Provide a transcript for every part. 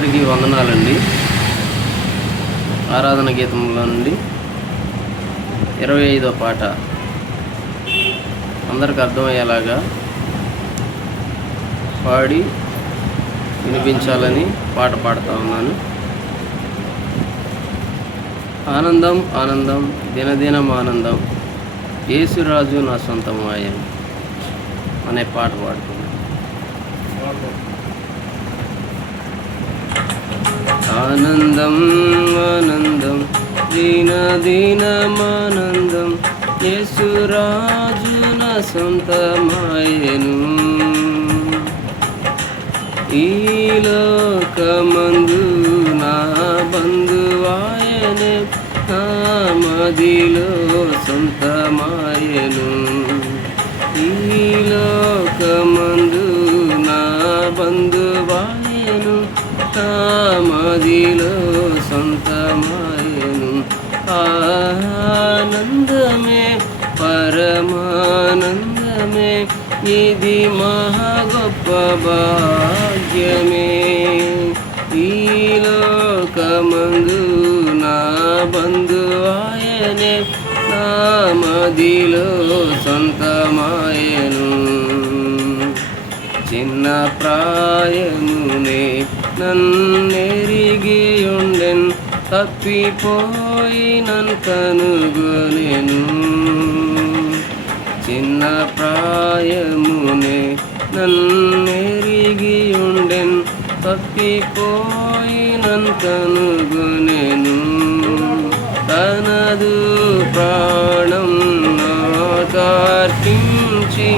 అందరికీ వందనాలండి. ఆరాధన గీతంలో నుండి 25వ పాట అందరికి అర్థమయ్యేలాగా పాడి వినిపించాలని పాట పాడుతూ ఉన్నాను. ఆనందం ఆనందం దినదినం ఆనందం, యేసురాజు నా సొంతం ఆయన అనే పాట పాడుతున్నాను. ఆనందం ఆనందం దినదినమానందం, యేసురాజు నా సొంతమాయెను. ఈ లోకమందు నా బంధువాయనే, నా మదిలో సొంతమాయెను. ఈ లోకమందు నా బంధువాయను, నా మదిలో సొంతమాయను. ఆనందమే పరమానందమే, ఇది మహా గొప్ప భాగ్యమే. ఈ లోకమందు నా బంధువాయనే, నా మదిలో సొంతమాయను. చిన్న ప్రాయమునే నన్నెరిగి ఉండెన్, తప్పిపోయినన్ కనుగొనెను. చిన్న ప్రాయమునే నన్నెరిగి ఉండెన్, తప్పిపోయినన్ కనుగొనెను. తనదు ప్రాణం నాకార్పించి,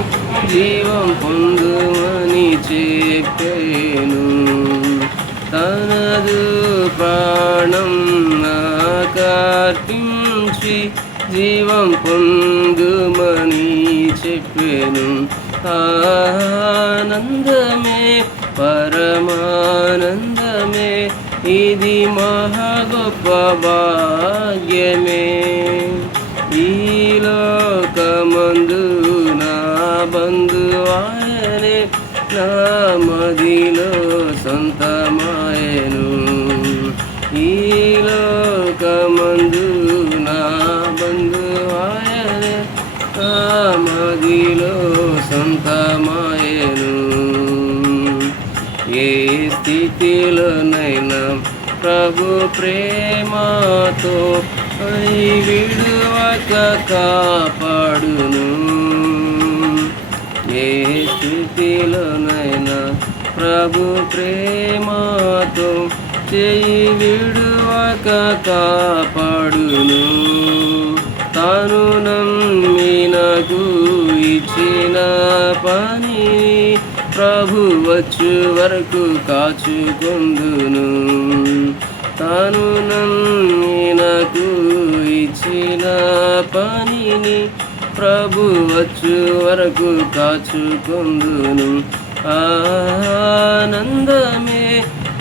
జీవం పొందుమని చెప్పెను. తనదు ప్రాణం నాకార్పించి, జీవం పొందుమని చెప్పెను. ఆనందమే పరమానందమే, ఇది మహా గొప్ప భాగ్యమే. ఈ లోకమందు నా బంధువాయనే, నా మదిలో సొంతమాయెను. ఈ లోకమందు నా బంధువాయనే, నా మదిలో సొంతమాయెను. ఏ స్థితిలోనైనా ప్రభు ప్రేమతో విడువక కాపాడును. ఏ స్థితిలోనైనా ప్రభు ప్రేమతో చేయి విడువక కాపాడును. తాను నమ్మినకు ఇచ్చిన పని ప్రభు వచ్చు వరకు కాచుకొందును. తాను నమ్మినకు ఇచ్చిన పనిని ప్రభు వచ్చు వరకు కాచుకొందును. ఆనందమే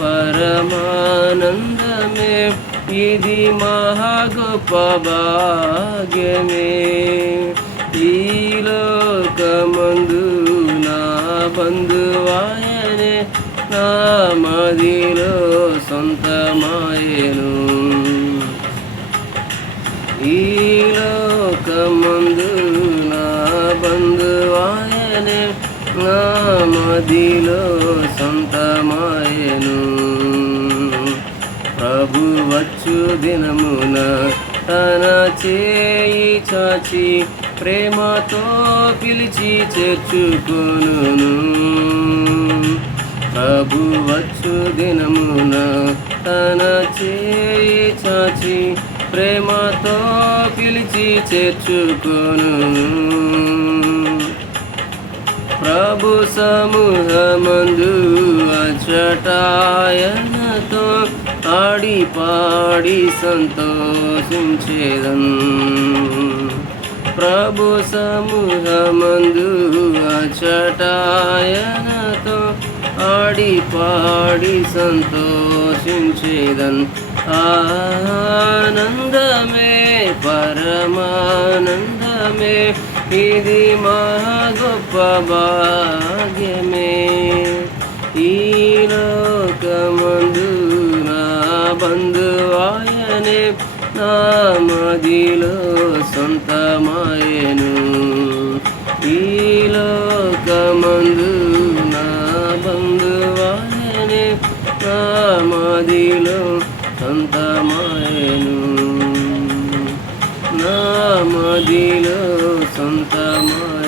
పరమానందమే, ఇది మహా గొప్ప భాగ్యమే. ఈ లోకమందు నా బంధువాయనే, నా మదిలో సొంతమాయెను. ఈ లోకమందు నా బంధువాయనే, నా మదిలో సొంతమాయెను. ప్రభు వచ్చు దినమున తన చేయి చాచి, ప్రేమతో పిలిచి చేర్చుకొనును. ప్రభు వచ్చు దినమున తన చేయి చాచి, ప్రేమతో పిలిచి చేర్చుకొనును. ప్రభు సమూహమందు అచ్చటాయనతో ఆడి పాడి సంతోషించేదన్. ప్రభు సమూహమందు అచ్చటాయనతో ఆడి పాడి సంతోషించేదన్. ఆనందమే పరమానందమే, ఇది మహా గొప్ప భాగ్యమే. ఈ లోకమందు నా బంధువాయనే నా మదిలో సొంతమాయను ఈ లోకమందు నా బంధువాయనే నా మదిలో సొంతమాయను నా మదిలో సొంతమాయను